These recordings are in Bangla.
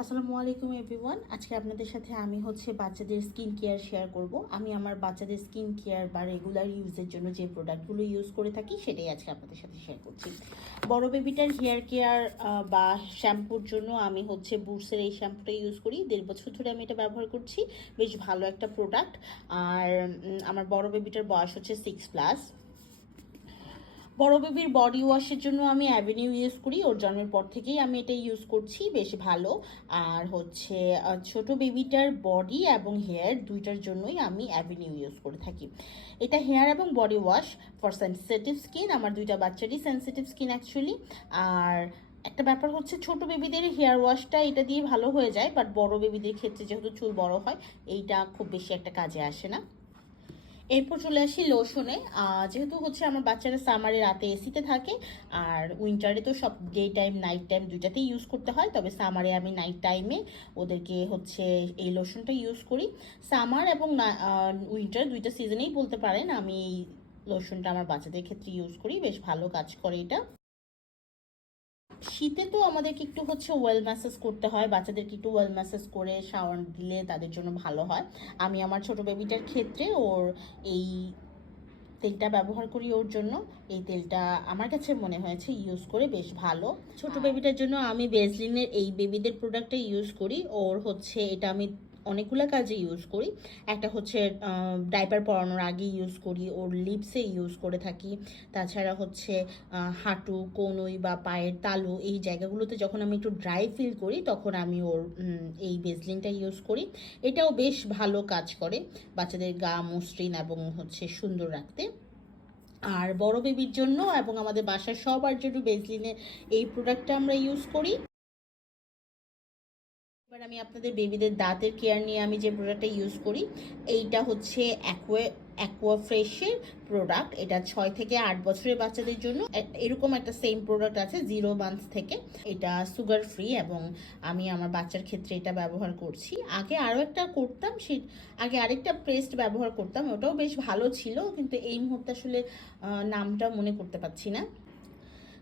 আসসালামু আলাইকুম এভরিওয়ান। আজকে আপনাদের সাথে আমি বাচ্চাদের স্কিন কেয়ার শেয়ার করব। আমি আমার বাচ্চাদের স্কিন কেয়ার বা রেগুলার ইউজের জন্য যে প্রোডাক্টগুলো ইউজ করে থাকি সেটাই আজকে আপনাদের সাথে শেয়ার করছি। বড় বেবিটার হেয়ার কেয়ার বা শ্যাম্পুর জন্য আমি বুটসের এই শ্যাম্পুটা ইউজ করি। 1.5 বছর ধরে আমি এটা ব্যবহার করছি। বেশ ভালো একটা প্রোডাক্ট। আর আমার বড় বেবিটার বয়স 6+। বড় বেবির বডি ওয়াশের জন্য আমি অ্যাভিনিউ ইউজ করি। ওর জন্মের পর থেকেই আমি এটা ইউজ করছি, বেশ ভালো। আর ছোট বেবিটার বডি এবং হেয়ার দুইটার জন্যই আমি অ্যাভিনিউ ইউজ করে থাকি। এটা হেয়ার এবং body wash for sensitive skin. আমার দুইটা বাচ্চারই সেন্সিটিভ স্কিন অ্যাকচুয়ালি। আর একটা ব্যাপার ছোট বেবিদের হেয়ার ওয়াশটা এটা দিয়ে ভালো হয়ে যায়, বাট বড় বেবিদের ক্ষেত্রে যেহেতু চুল বড় হয় এইটা খুব বেশি একটা কাজে আসে না। এরপর চলে আসি লোশনে। যেহেতু আমার বাচ্চারা সামারে রাতে এসিতে থাকে, আর উইন্টারে তো সব ডে টাইম নাইট টাইম দুইটাতেই ইউজ করতে হয়, তবে সামারে আমি নাইট টাইমে ওদেরকে এই লোশনটা ইউজ করি। সামার এবং উইন্টার দুইটা সিজনেই বলতে পারেন আমি এই লোশনটা আমার বাচ্চাদের ক্ষেত্রে ইউজ করি, বেশ ভালো কাজ করে এটা। শীতে তো আমাদেরকে একটু ওয়েল ম্যাসাজ করতে হয়, বাচ্চাদেরকে একটু ওয়েল ম্যাসাজ করে শাওয়ার দিলে তাদের জন্য ভালো হয়। আমি আমার ছোট বেবিটার ক্ষেত্রে ওর এই তেলটা ব্যবহার করি ওর জন্য। এই তেলটা আমার কাছে মনে হয়েছে ইউজ করে বেশ ভালো। ছোট বেবিটার জন্য আমি বেসলিনের এই বেবিদের প্রোডাক্টটা ইউজ করি। ওর এটা আমি অনেকগুলো কাজে ইউজ করি। একটা ডাইপার পরানোর আগে ইউজ করি, ওর লিপসে ইউজ করে থাকি। তাছাড়া হাঁটু, কনুই বা পায়ের তালু এই জায়গাগুলোতে যখন আমি একটু ড্রাই ফিল করি তখন আমি ওর এই বেসলিনটা ইউজ করি। এটাও বেশ ভালো কাজ করে বাচ্চাদের গা মসৃণ এবং সুন্দর রাখতে। আর বড় বেবির জন্য এবং আমাদের বাসার সবার জন্য বেসলিনের এই প্রোডাক্টটা আমরা ইউজ করি। এবার আমি আপনাদের বেবিদের দাঁতের কেয়ার নিয়ে আমি যে প্রোডাক্টটা ইউজ করি, এইটা অ্যাকোয়া ফ্রেশের প্রোডাক্ট। এটা 6 থেকে 8 বছরের বাচ্চাদের জন্য। এরকম একটা সেম প্রোডাক্ট আছে 0 মান্থস থেকে। এটা সুগার ফ্রি এবং আমি আমার বাচ্চার ক্ষেত্রে এটা ব্যবহার করছি। আগে আরও একটা করতাম, আগে আরেকটা পেস্ট ব্যবহার করতাম, ওটাও বেশ ভালো ছিল, কিন্তু এই মুহূর্তে আসলে নামটা মনে করতে পারছি না।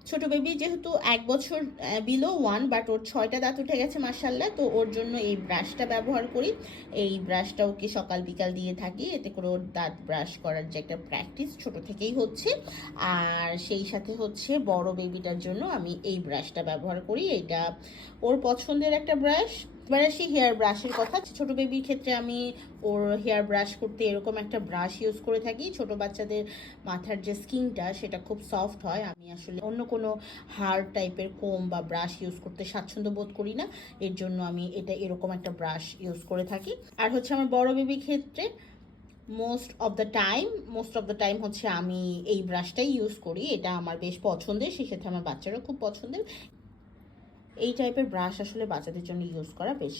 ছোট বেবি যেহেতু 1 বছর বিলো 1, বাট ওর 6টা দাঁত উঠে গেছে মাশাআল্লাহ, তো ওর জন্য এই ব্রাশটা ব্যবহার করি। এই ব্রাশটা ওকে সকাল বিকাল দিয়ে থাকি, এতে করে ওর দাঁত ব্রাশ করার যে একটা প্র্যাকটিস ছোট থেকেই হচ্ছে। আর সেই সাথে বড় বেবিটার জন্য আমি এই ব্রাশটা ব্যবহার করি। এটা ওর পছন্দের একটা ব্রাশ। এবার আসি হেয়ার ব্রাশের কথা। ছোট বেবির ক্ষেত্রে আমি ওর হেয়ার ব্রাশ করতে এরকম একটা ব্রাশ ইউজ করে থাকি। ছোট বাচ্চাদের মাথার যে স্কিনটা সেটা খুব সফট হয়, আমি আসলে অন্য কোনো হার্ড টাইপের কোম বা ব্রাশ ইউজ করতে স্বাচ্ছন্দ্য বোধ করি না, এর জন্য আমি এরকম একটা ব্রাশ ইউজ করে থাকি। আর আমার বড় বেবির ক্ষেত্রে মোস্ট অফ দ্য টাইম আমি এই ব্রাশটাই ইউজ করি। এটা আমার বেশ পছন্দের, সেই সাথে আমার বাচ্চারও খুব পছন্দের। এই টাইপের ব্রাশ আসলে বাচ্চাদের জন্য ইউজ করা বেশ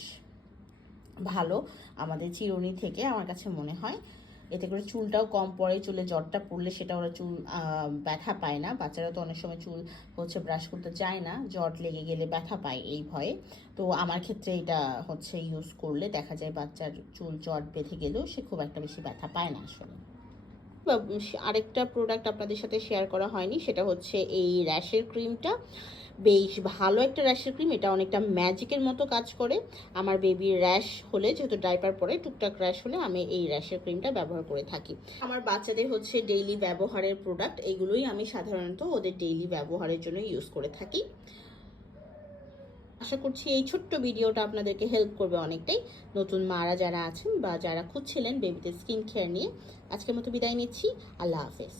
ভালো আমাদের চিরুনি থেকে, আমার কাছে মনে হয়। এতে করে চুলটাও কম পড়ে, চুলে জটটা পড়লে সেটা ওরা চুল ব্যথা পায় না। বাচ্চারা তো অনেক সময় চুল ব্রাশ করতে চায় না, জট লেগে গেলে ব্যথা পায় এই ভয়ে। তো আমার ক্ষেত্রে এটা ইউজ করলে দেখা যায় বাচ্চার চুল জট বেঁধে গেলেও সে খুব একটা বেশি ব্যথা পায় না আসলে। আরেকটা প্রোডাক্ট আপনাদের সাথে শেয়ার করা হয়নি, সেটা এই র্যাশের ক্রিমটা। বেশ ভালো একটা র্যাশের ক্রিম, এটা অনেকটা ম্যাজিকের মতো কাজ করে। আমার বেবির র্যাশ হলে, যেহেতু ডাইপার পরে টুকটাক র্যাশ হলে আমি এই র্যাশের ক্রিমটা ব্যবহার করে থাকি। আমার বাচ্চাদের ডেইলি ব্যবহারের প্রোডাক্ট এগুলোই আমি সাধারণত ওদের ডেইলি ব্যবহারের জন্য ইউজ করে থাকি। আশা করছি এই ছোট্ট ভিডিওটা আপনাদেরকে হেল্প করবে অনেকটাই, নতুন মারা যারা আছেন বা যারা খুঁজছিলেন বেবিদের স্কিন কেয়ার নিয়ে। আজকের মতো বিদায় নিচ্ছি। আল্লাহ হাফেজ।